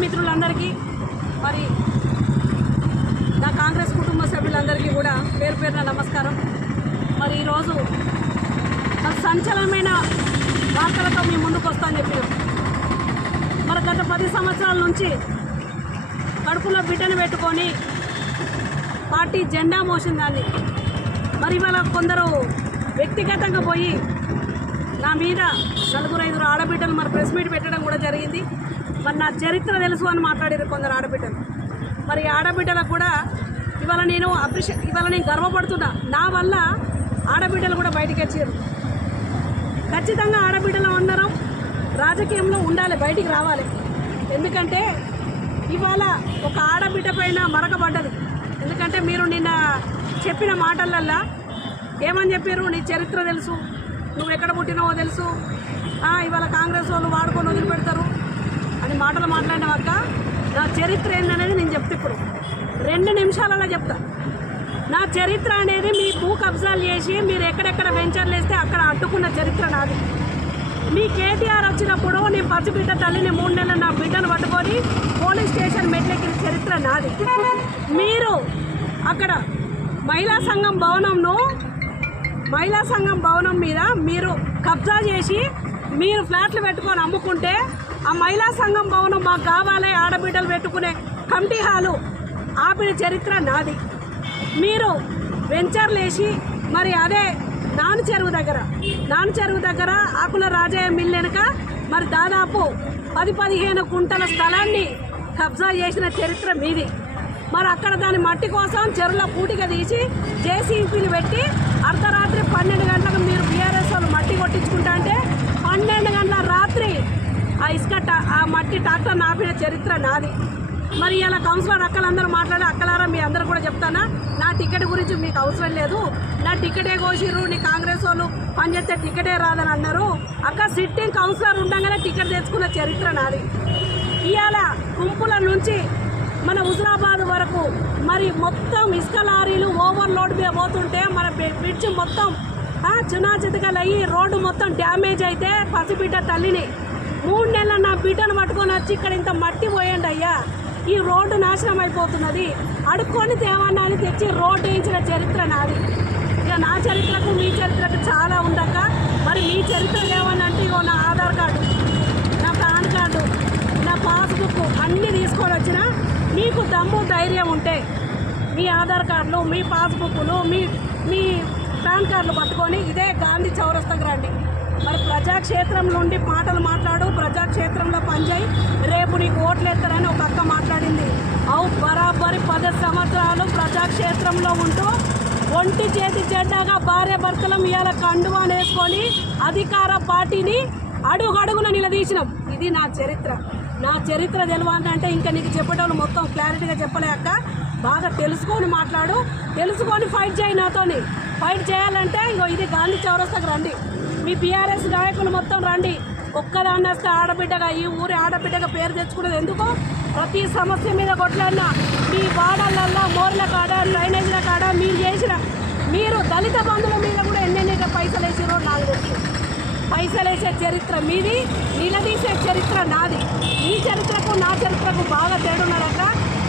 media మిత్రులందరికీ మరి నా కాంగ్రెస్ కుటుంబ సభ్యులందరికీ కూడా పేరు పేరున నమస్కారం మరి ఈరోజు మరి సంచలనమైన వార్తలతో మేము ముందుకు వస్తామని చెప్పినాం మరి గత పది సంవత్సరాల నుంచి కడుపులో బిడ్డను పెట్టుకొని పార్టీ జెండా మోసింది దాన్ని మరి ఇవాళ కొందరు వ్యక్తిగతంగా పోయి నా మీద నలుగురు ఐదుగురు ఆడబిడ్డలు మరి ప్రెస్ మీట్ పెట్టడం కూడా జరిగింది మరి నా చరిత్ర తెలుసు అని మాట్లాడారు కొందరు ఆడబిడ్డలు మరి ఆడబిడ్డలకు కూడా ఇవాళ నేను అప్రిషియే ఇవాళ నేను గర్వపడుతున్నా నా వల్ల ఆడబిడ్డలు కూడా బయటికి వచ్చారు ఖచ్చితంగా ఆడబిడ్డలు అందరం రాజకీయంలో ఉండాలి బయటికి రావాలి ఎందుకంటే ఇవాళ ఒక ఆడబిడ్డ పైన మరకబడ్డది ఎందుకంటే మీరు నిన్న చెప్పిన మాటలల్లా ఏమని చెప్పారు నీ చరిత్ర తెలుసు నువ్వు ఎక్కడ పుట్టినావో తెలుసు ఇవాళ కాంగ్రెస్ వాళ్ళు వాడుకొని వదిలిపెడతారు అని మాటలు మాట్లాడిన అక్క నా చరిత్ర ఏందనేది నేను చెప్తా ఇప్పుడు రెండు నిమిషాలలో చెప్తా నా చరిత్ర అనేది మీ భూ కబ్జాలు చేసి మీరు ఎక్కడెక్కడ వెంచర్లు వేస్తే అక్కడ అడ్డుకున్న చరిత్ర నాది మీ కేటీఆర్ వచ్చినప్పుడు నీ పచ్చి బిడ్డ తల్లిని మూడు నెలలు నా బిడ్డను పట్టుకొని పోలీస్ స్టేషన్ మెట్లెక్కిన చరిత్ర నాది మీరు అక్కడ మహిళా సంఘం భవనంను మహిళా సంఘం భవనం మీద మీరు కబ్జా చేసి మీరు ఫ్లాట్లు పెట్టుకొని అమ్ముకుంటే ఆ మహిళా సంఘం భవనం మాకు కావాలి ఆడబిడ్డలు పెట్టుకునే కమిటీ హాలు ఆపిన చరిత్ర నాది మీరు వెంచర్లేసి మరి అదే నాను చెరువు దగ్గర నాను చెరువు దగ్గర ఆకుల రాజయ్య వెనుక మరి దాదాపు పది పదిహేను కుంటల స్థలాన్ని కబ్జా చేసిన చరిత్ర మీది మరి అక్కడ దాని మట్టి కోసం చెరువుల పూటిక తీసి జేసీపీలు పెట్టి అర్ధరాత్రి పన్నెండు గంటలకు మీరు బీఆర్ఎస్ వాళ్ళు మట్టి కొట్టించుకుంటా అంటే ఆ ఇసుక ఆ మట్టి ట్రాక్టర్ నాపిన చరిత్ర నాది మరి ఇలా కౌన్సిలర్ అక్కలందరూ మాట్లాడే అక్కలారా మీ అందరూ కూడా చెప్తానా నా టికెట్ గురించి మీకు అవసరం లేదు నా టికెటే కోసిరు నీ కాంగ్రెస్ వాళ్ళు పనిచేస్తే టికెటే రాదని అన్నారు అక్క సిట్టింగ్ కౌన్సిలర్ ఉండగానే టికెట్ తెచ్చుకున్న చరిత్ర నాది ఇవాళ గుంపుల నుంచి మన హుజరాబాద్ వరకు మరి మొత్తం ఇసుక లారీలు ఓవర్లోడ్ పోతుంటే మన బ్రిడ్జ్ మొత్తం చునాచితకలు అయ్యి రోడ్డు మొత్తం డ్యామేజ్ అయితే పసిబిడ్డ తల్లిని మూడు నెలల నా బిడ్డను పట్టుకొని వచ్చి ఇక్కడ ఇంత మట్టి పోయండి అయ్యా ఈ రోడ్డు నాశనం అయిపోతున్నది అడుక్కొని దేవన్నాన్ని తెచ్చి రోడ్డు వేయించిన చరిత్ర నాది ఇక నా చరిత్రకు మీ చరిత్రకు చాలా ఉండక మరి మీ చరిత్ర అంటే ఇగో నా ఆధార్ కార్డు నా పాన్ కార్డు నా పాస్బుక్ అన్నీ తీసుకొని వచ్చిన మీకు దమ్ము ధైర్యం ఉంటే మీ ఆధార్ కార్డులు మీ పాస్బుక్లు మీ మీ పాన్ కార్డులు పట్టుకొని ఇదే గాంధీ చౌరస్తకు రండి మరి ప్రజాక్షేత్రం నుండి మాటలు మాట్లాడు ప్రజాక్షేత్రంలో పనిచేయి రేపు నీకు ఓట్లేస్తారని ఒక అక్క మాట్లాడింది అవు బరాబరి పది సంవత్సరాలు ప్రజాక్షేత్రంలో ఉంటూ ఒంటి చేతి చెడ్డగా భార్య భర్తలం ఇవాళ కండువాన్ వేసుకొని అధికార పార్టీని అడుగడుగున నిలదీసినాం ఇది నా చరిత్ర నా చరిత్ర తెలవాలంటే ఇంకా నీకు చెప్పేటోళ్ళు మొత్తం క్లారిటీగా చెప్పలేక బాగా తెలుసుకొని మాట్లాడు తెలుసుకొని ఫైట్ చేయి నాతోని ఫైట్ చేయాలంటే ఇగో ఇది గాంధీ చౌరస్తాకు రండి మీ బీఆర్ఎస్ నాయకులు మొత్తం రండి ఒక్కదాన్ని వస్తే ఆడబిడ్డగా ఈ ఊరి ఆడబిడ్డగా పేరు తెచ్చుకునేది ఎందుకో ప్రతి సమస్య మీద కొట్లన్నా మీ వాడలల్లో మోర్ల కాడ డ్రైనేజ్ల కాడ మీరు చేసిన మీరు దళిత బంధువుల మీద కూడా ఎన్నెన్ని పైసలు వేసిరో నాకు తెలుసు పైసలు వేసే చరిత్ర మీది నిలదీసే చరిత్ర నాది ఈ చరిత్రకు నా చరిత్రకు బాగా తేడున్నారట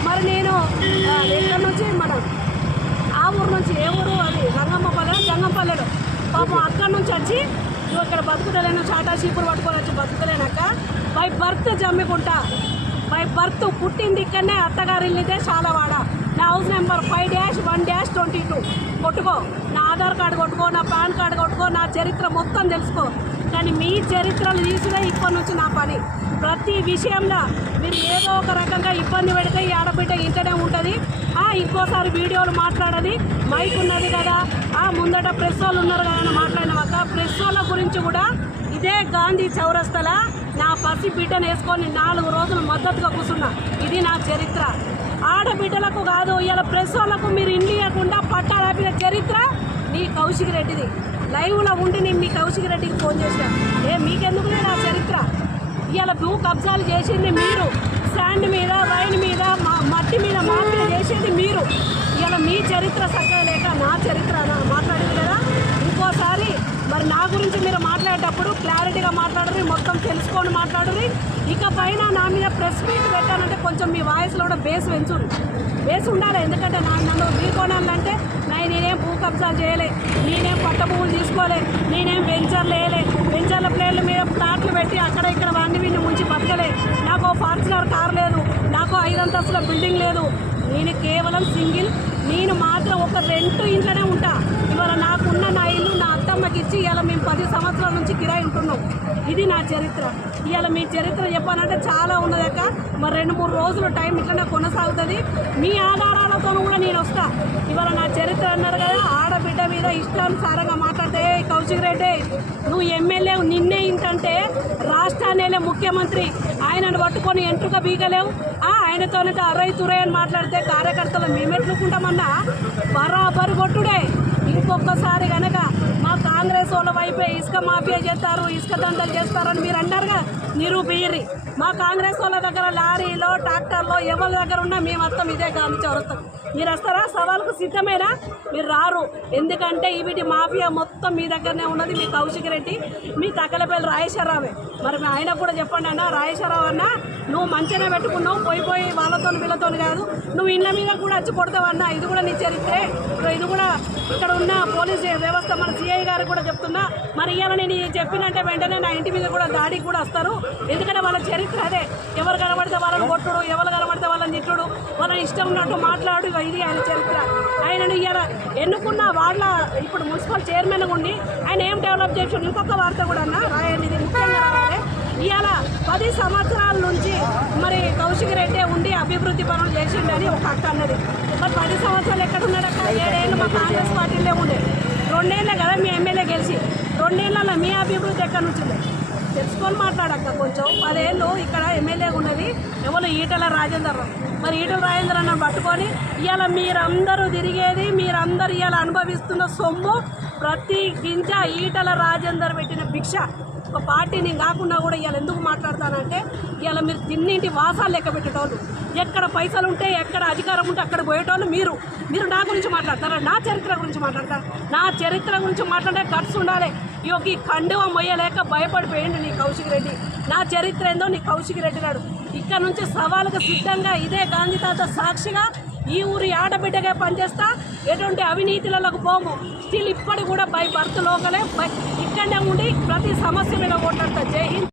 మరి నేను ఇక్కడ నుంచి మన ఆ ఊరు నుంచి ఏ ఊరు అది రంగమ్మ రంగమ్మపల్లెలో జంగంపల్లెలో పాపం అక్కడ నుంచి వచ్చి నువ్వు ఇక్కడ బతుకుటలేను చాటా చీపురు పట్టుకొని వచ్చి బతుకులేనక్క by birth Jammikunta by birth పుట్టింది ఇక్కడనే అత్తగారిల్లిదే చాలావాడ నా house number five dash one dash twenty two కొట్టుకో నా ఆధార్ కార్డు కొట్టుకో నా పాన్ కార్డు కొట్టుకో నా చరిత్ర మొత్తం తెలుసుకో కానీ మీ చరిత్రలు తీసుకునే ఇప్పటి నుంచి నా పని ప్రతి విషయంలో మీరు ఏదో ఒక రకంగా ఇబ్బంది పెడితే ఈ ఆడబిడ్డ ఇంటనే ఉంటుంది ఇంకోసారి వీడియోలు మాట్లాడది మైక్ ఉన్నది కదా ముందట ప్రెస్ వాళ్ళు ఉన్నారు కదా అని మాట్లాడినాక ప్రెస్ వాళ్ళ గురించి కూడా ఇదే గాంధీ చౌరస్తల నా పసి బిడ్డను వేసుకొని నాలుగు రోజులు మద్దతుగా కూర్చున్నా ఇది నా చరిత్ర ఆడబిడ్డలకు కాదు ఇలా ప్రెస్ వాళ్ళకు మీరు ఇండియకుండా పట్టాలపిన చరిత్ర నీ కౌశిక్ రెడ్డిది లైవ్లో ఉండి నేను మీ కౌశిక్ రెడ్డికి ఫోన్ చేసిన ఏ మీకెందుకు మీకెందుకులే నా చరిత్ర ఇవాళ భూ కబ్జాలు చేసింది మీరు శాండ్ మీద వైన్ మీద మట్టి మీద మార్పులు చేసేది మీరు ఇవాళ మీ చరిత్ర సక్కగా లేక నా చరిత్ర మాట్లాడింది కదా ఇంకోసారి మరి నా గురించి మీరు మాట్లాడేటప్పుడు క్లారిటీగా మాట్లాడరు మొత్తం తెలుసుకొని మాట్లాడరు ఇక పైన నా మీద ప్రెస్ మీట్ పెట్టానంటే కొంచెం మీ వాయిస్లో కూడా బేస్ పెంచు బేస్ ఉండాలి ఎందుకంటే నా నన్ను వీకోనాలంటే నాయ నేనేం భూ కబ్జాలు చేయలే నేనేం కొత్త భూములు తీసుకోలే నేనేం వెంచర్లు వేయలే వెంచర్ల ప్లేన్ల మీద ప్లాట్లు పెట్టి అక్కడ ఇక్కడ వాడిని వీడిని ముంచి బతకలే నాకు ఫార్చునర్ కార్ లేదు నాకు ఐదంతస్తుల బిల్డింగ్ లేదు నేను కేవలం సింగిల్ నేను మాత్రం ఒక రెంట్ ఇంట్లోనే ఉంటా ఇవాళ నాకున్న నా ఇల్లు నా అత్తమ్మకి ఇచ్చి ఇవాళ మేము పది సంవత్సరాల నుంచి కిరాయి ఉంటున్నాం ఇది నా చరిత్ర ఇవాళ మీ చరిత్ర చెప్పాలంటే చాలా ఉన్నదక్క మరి రెండు మూడు రోజులు టైం ఇట్లనే కొనసాగుతుంది మీ ఆధారాలతో కూడా నేను వస్తా ఇవాళ నా చరిత్ర అన్నారు కదా ఆడబిడ్డ మీద ఇష్టానుసారంగా మాట్లాడితే కౌశిక్ రెడ్డి నువ్వు ఎమ్మెల్యే నిన్నే ఇంతంటే రాష్ట్రానేలే ముఖ్యమంత్రి ఆయనను పట్టుకొని ఎంట్రుక బీగలేవు ఆయనతోనట అర్రై తురై అని మాట్లాడితే కార్యకర్తలు మేమెట్లుకుంటామన్నా బరాబరు కొట్టుడే ఒక్కొక్కసారి కనుక మా కాంగ్రెస్ వాళ్ళ వైపే ఇసుక మాఫియా చేస్తారు ఇసుక దండలు చేస్తారని మీరు అన్నారుగా నిరూపియ్యి మా కాంగ్రెస్ వాళ్ళ దగ్గర లారీలో ట్రాక్టర్లో ఎవరి దగ్గర ఉన్నా మేము మొత్తం ఇదే గాంధీ చౌరస్తాం మీరు వస్తారా సవాల్కు సిద్ధమేనా మీరు రారు ఎందుకంటే ఇవిటి మాఫియా మొత్తం మీ దగ్గరనే ఉన్నది మీ కౌశిక్ రెడ్డి మీ తగలపల్లి రాయేశ్వరరావే మరి ఆయన కూడా చెప్పండి అన్న రాయేశ్వరరావు అన్న నువ్వు మంచిగా పెట్టుకున్నావు పోయి పోయి వాళ్ళతో వీళ్ళతో కాదు నువ్వు ఇళ్ళ మీద కూడా వచ్చి అన్న ఇది కూడా నీ చరిత్రే ఇది కూడా ఇక్కడ ఉన్న పోలీస్ వ్యవస్థ మన సిఐ గారు కూడా చెప్తున్నా మరి ఇవాళ నేను చెప్పినంటే వెంటనే నా ఇంటి మీద కూడా దాడికి కూడా వస్తారు ఎందుకంటే వాళ్ళ చరిత్ర అదే ఎవరు కనబడితే వాళ్ళని కొట్టుడు ఎవరు కనబడితే వాళ్ళని తిట్టుడు వాళ్ళని ఇష్టం ఉన్నట్టు మాట్లాడు ఇది ఆయన చరిత్ర ఆయనను ఇవాళ ఎన్నుకున్న వాళ్ళ ఇప్పుడు మున్సిపల్ చైర్మన్ ఉండి ఆయన ఏం డెవలప్ చేసాడు ఇంకొక వార్త కూడా అన్న రాయండి ఇది ముఖ్యంగా ఇవాళ పది సంవత్సరాల నుంచి మరి కౌశిక్ రెడ్డి అభివృద్ధి పనులు చేసిండని ఒక అక్క అన్నది మరి పది సంవత్సరాలు ఎక్కడ ఉన్నాడు అక్క ఏడేళ్ళు మా కాంగ్రెస్ పార్టీలో ఉండే రెండేళ్ళే కదా మీ ఎమ్మెల్యే గెలిచి రెండేళ్ళలో మీ అభివృద్ధి ఎక్కడ నుంచి తెలుసుకొని మాట్లాడక్క కొంచెం పదేళ్ళు ఇక్కడ ఎమ్మెల్యే ఉన్నది ఎవరు ఈటల రాజేందర్ మరి ఈటల రాజేందర్ అన్న పట్టుకొని ఇవాళ మీరందరూ తిరిగేది మీరందరూ ఇవాళ అనుభవిస్తున్న సొమ్ము ప్రతి గింజ ఈటల రాజేందర్ పెట్టిన భిక్ష ఒక పార్టీని కాకుండా కూడా ఇవాళ ఎందుకు మాట్లాడతానంటే ఇవాళ మీరు తిన్నింటి వాసాలు లెక్క పెట్టేటోళ్ళు ఎక్కడ పైసలు ఉంటే ఎక్కడ అధికారం ఉంటే అక్కడ పోయేటోళ్ళు మీరు మీరు నా గురించి మాట్లాడతారా నా చరిత్ర గురించి మాట్లాడతారు నా చరిత్ర గురించి మాట్లాడే ఖర్చు ఉండాలి ఈ కండువ మొయ్యలేక భయపడిపోయిండు నీ కౌశిక్ రెడ్డి నా చరిత్ర ఏందో నీ కౌశిక్ రెడ్డి నాడు ఇక్కడ నుంచి సవాలుకు సిద్ధంగా ఇదే గాంధీ తాత సాక్షిగా ఈ ఊరి ఆడబిడ్డగా పనిచేస్తా ఎటువంటి అవినీతిలకు పోము స్టిల్ ఇప్పటి కూడా బై భర్త లోకలే ఇక్కడనే ఉండి ప్రతి సమస్య మీద ఓట్లాడతా జై హింద్